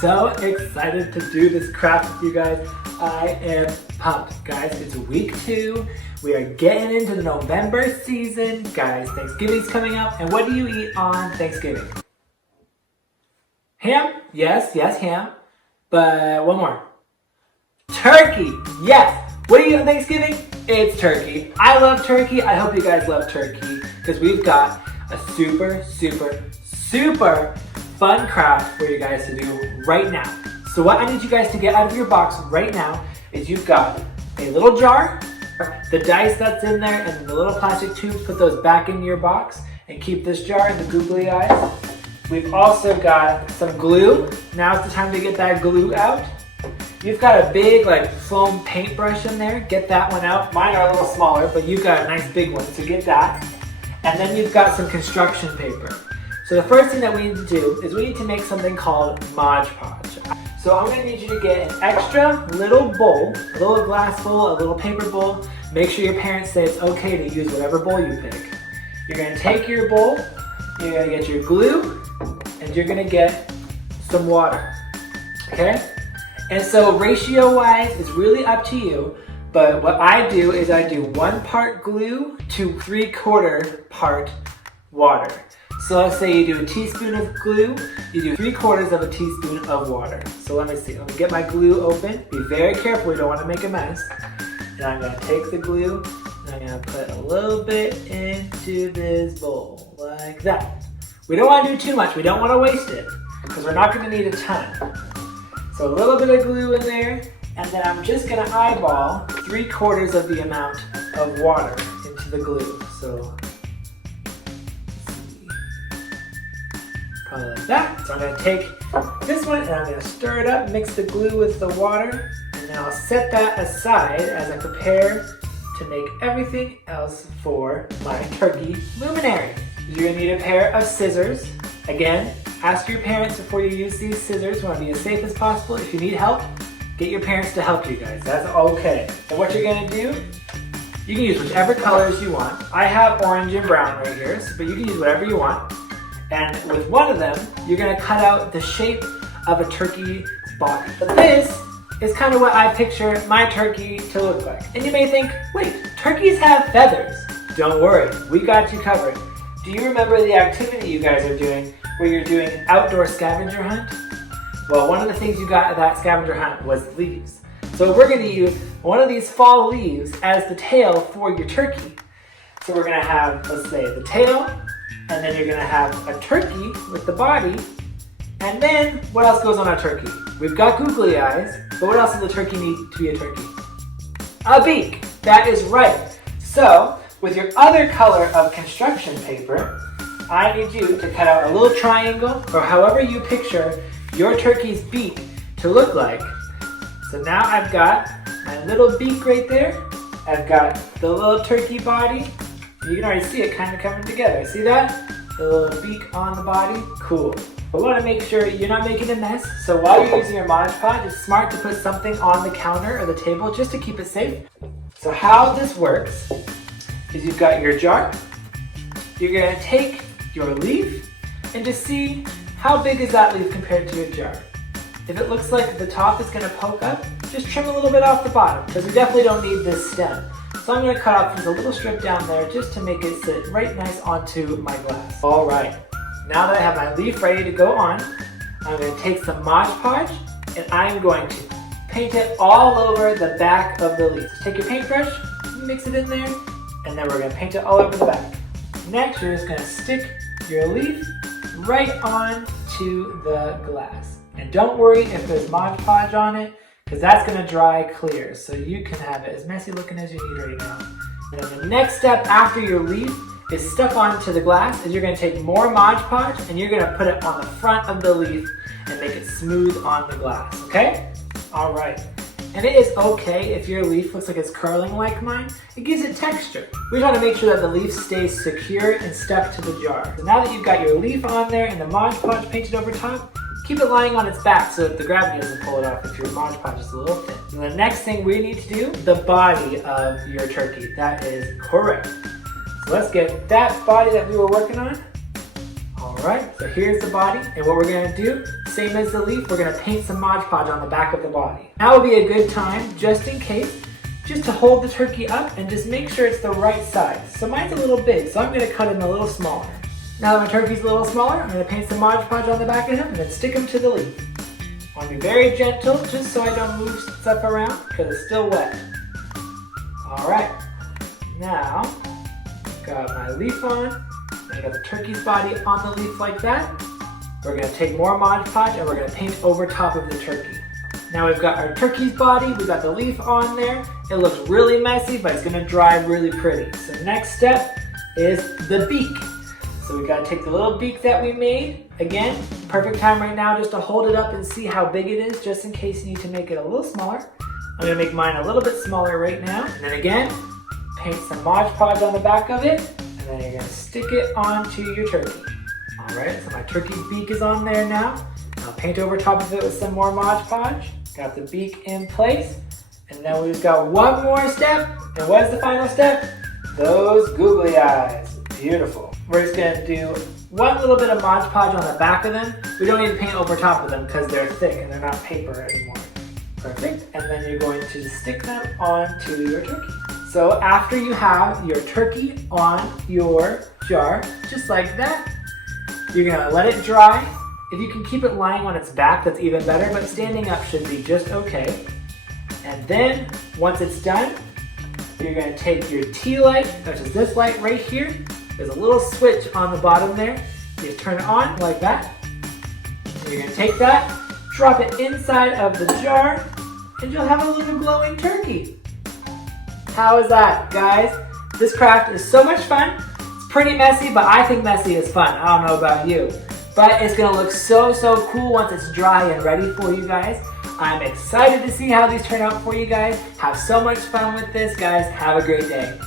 so excited to do this craft with you guys. I am pumped, guys. It's week 2. We are getting into the November season. Guys, Thanksgiving's coming up, and what do you eat on Thanksgiving? Ham? Yes, ham. But one more. Turkey! Yes! What do you eat on Thanksgiving? It's turkey. I love turkey. I hope you guys love turkey because we've got a super fun craft for you guys to do right now. So what I need you guys to get out of your box right now is you've got a little jar, the dice that's in there, and the little plastic tubes. Put those back in your box and keep this jar in the googly eyes. We've also got some glue. Now's the time to get that glue out. You've got a big foam paintbrush in there. Get that one out. Mine are a little smaller, but you've got a nice big one, so get that. And then you've got some construction paper. So the first thing that we need to do is we need to make something called Mod Podge. So I'm gonna need you to get an extra little bowl, a little glass bowl, a little paper bowl. Make sure your parents say it's okay to use whatever bowl you pick. You're gonna take your bowl, you're gonna get your glue, and you're gonna get some water, okay? And so ratio-wise, it's really up to you, but what I do is I do 1 part glue to 3/4 part water. So let's say you do a teaspoon of glue, you do 3/4 of a teaspoon of water. So let me see, let me get my glue open. Be very careful, we don't want to make a mess. And I'm gonna take the glue, and I'm gonna put a little bit into this bowl, like that. We don't want to do too much, we don't want to waste it, because we're not gonna need a ton. So a little bit of glue in there, and then I'm just gonna eyeball 3/4 of the amount of water into the glue. So probably like that. So I'm gonna take this one and I'm gonna stir it up, mix the glue with the water, and then I'll set that aside as I prepare to make everything else for my turkey luminary. You're gonna need a pair of scissors. Again, ask your parents before you use these scissors. You wanna be as safe as possible. If you need help, get your parents to help you guys. That's okay. And what you're gonna do, you can use whichever colors you want. I have orange and brown right here, but you can use whatever you want. And with one of them, you're gonna cut out the shape of a turkey's body. But this is kind of what I picture my turkey to look like. And you may think, wait, turkeys have feathers. Don't worry, we got you covered. Do you remember the activity you guys are doing where you're doing an outdoor scavenger hunt? Well, one of the things you got at that scavenger hunt was leaves. So we're gonna use one of these fall leaves as the tail for your turkey. So we're gonna have, let's say, the tail, and then you're gonna have a turkey with the body, and then what else goes on a turkey? We've got googly eyes, but what else does a turkey need to be a turkey? A beak, that is right. So, with your other color of construction paper, I need you to cut out a little triangle, or however you picture your turkey's beak to look like. So now I've got my little beak right there. I've got the little turkey body. You can already see it kind of coming together. See that? The little beak on the body. Cool. We want to make sure you're not making a mess. So while you're using your Mod Podge, it's smart to put something on the counter or the table just to keep it safe. So how this works is you've got your jar. You're going to take your leaf and just see how big is that leaf compared to your jar. If it looks like the top is going to poke up, just trim a little bit off the bottom because we definitely don't need this stem. So I'm going to cut off just a little strip down there just to make it sit right nice onto my glass. All right, now that I have my leaf ready to go on, I'm going to take some Mod Podge and I'm going to paint it all over the back of the leaf. Take your paintbrush, mix it in there, and then we're going to paint it all over the back. Next, you're just going to stick your leaf right onto the glass. And don't worry if there's Mod Podge on it, because that's going to dry clear, so you can have it as messy looking as you need right now. And then the next step after your leaf is stuck onto the glass is you're going to take more Mod Podge and you're going to put it on the front of the leaf and make it smooth on the glass, okay? All right. And it is okay if your leaf looks like it's curling like mine. It gives it texture. We just want to make sure that the leaf stays secure and stuck to the jar. So now that you've got your leaf on there and the Mod Podge painted over top, keep it lying on its back so that the gravity doesn't pull it off if your Mod Podge is a little thin. And the next thing we need to do, the body of your turkey. That is correct. So let's get that body that we were working on. All right, so here's the body. And what we're gonna do, same as the leaf, we're gonna paint some Mod Podge on the back of the body. Now would be a good time, just in case, just to hold the turkey up and just make sure it's the right size. So mine's a little big, so I'm gonna cut him a little smaller. Now that my turkey's a little smaller, I'm gonna paint some Mod Podge on the back of him and then stick him to the leaf. I wanna be very gentle, just so I don't move stuff around, because it's still wet. All right, now, got my leaf on, I got the turkey's body on the leaf like that. We're gonna take more Mod Podge and we're gonna paint over top of the turkey. Now we've got our turkey's body, we've got the leaf on there. It looks really messy, but it's gonna dry really pretty. So next step is the beak. So we gotta take the little beak that we made. Again, perfect time right now just to hold it up and see how big it is, just in case you need to make it a little smaller. I'm gonna make mine a little bit smaller right now. And then again, paint some Mod Podge on the back of it, and then you're gonna stick it onto your turkey. All right, so my turkey beak is on there now. I'll paint over top of it with some more Mod Podge. Got the beak in place. And then we've got one more step. And what is the final step? Those googly eyes. Beautiful. We're just gonna do one little bit of Mod Podge on the back of them. We don't need to paint over top of them because they're thick and they're not paper anymore. Perfect. And then you're going to stick them onto your turkey. So after you have your turkey on your jar, just like that, you're gonna let it dry. If you can keep it lying on its back, that's even better, but standing up should be just okay. And then, once it's done, you're gonna take your tea light, which is this light right here. There's a little switch on the bottom there. You just turn it on like that. And you're gonna take that, drop it inside of the jar, and you'll have a little glowing turkey. How is that, guys? This craft is so much fun. It's pretty messy, but I think messy is fun. I don't know about you. But it's gonna look so cool once it's dry and ready for you guys. I'm excited to see how these turn out for you guys. Have so much fun with this, guys. Have a great day.